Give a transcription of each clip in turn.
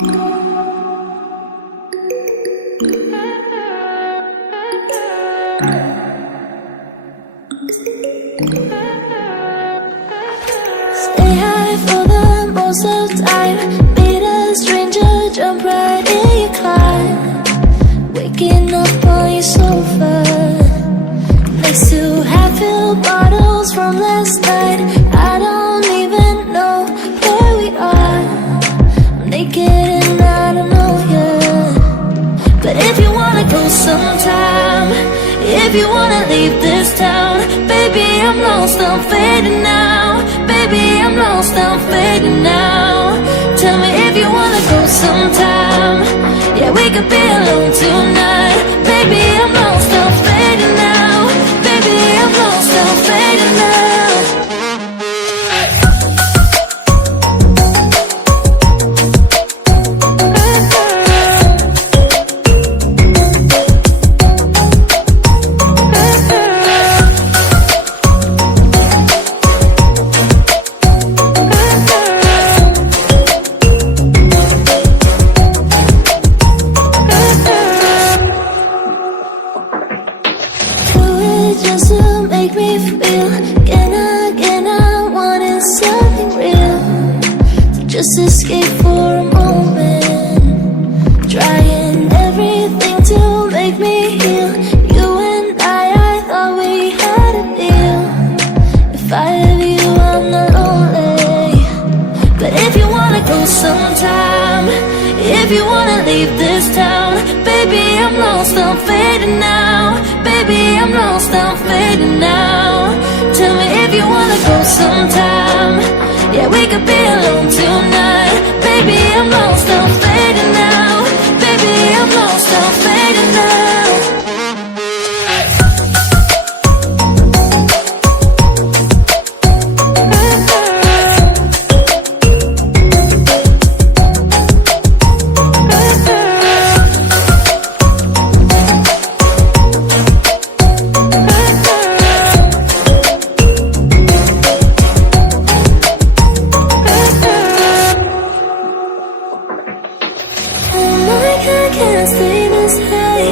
Stay high for the most of the time. Meet a stranger, jump right in your car. Waking up on your sofa, next to half-filled bottles from last night. I don't even know where we are. I'm naked and I don't know you. But if you wanna go sometime, if you wanna leave this town, baby, I'm lost, I'm fading now. Baby, I'm lost, I'm fading now. Tell me if you wanna go sometime. Yeah, we could be alone tonight. Baby, I'm lost, I'm fading now. Baby, I'm lost, I'm fading now. Just to make me feel again, I wanted something real. So just escape for a moment, trying everything to make me heal. You and I thought we had a deal. If I have you, I'm not lonely. But if you wanna go sometime, if you wanna leave this town, baby, I'm lost, I'm fading now. Baby, I'm lost, I'm fading now. Tell me if you wanna go sometime. Yeah, we could be alone tonight. Baby, I'm lost, I'm fading now. Baby, I'm lost, I'm fading now. I can't stay this high,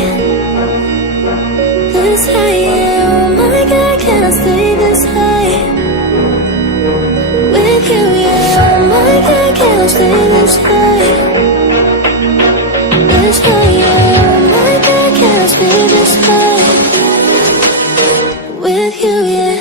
yeah. Oh my God, can't stay this high with you, yeah. Oh my God, can't stay this high, yeah. Oh my God, can't stay this high with you, yeah.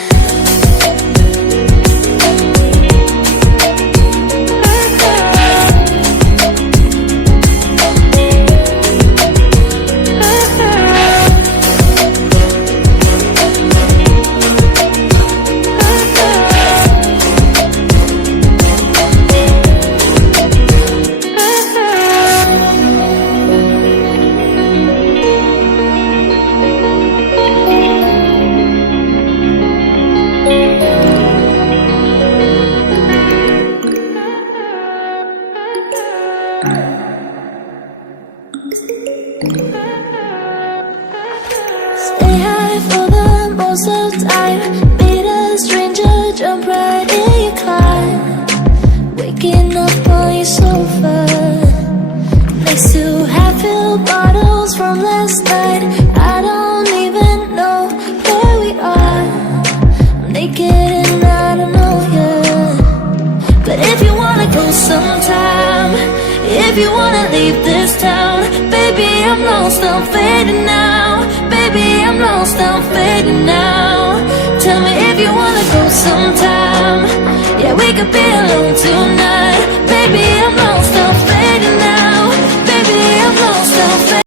Stay high for the most of the time. Meet a stranger, jump right in your car. Waking up on your sofa, next to half-filled bottles from last night. I don't even know where we are. I'm naked and I don't know you. But if you wanna go sometime, if you wanna leave this town, baby, I'm lost, I'm fading now. Baby, I'm lost, I'm fading now. Tell me if you wanna go sometime. Yeah, we could be alone tonight.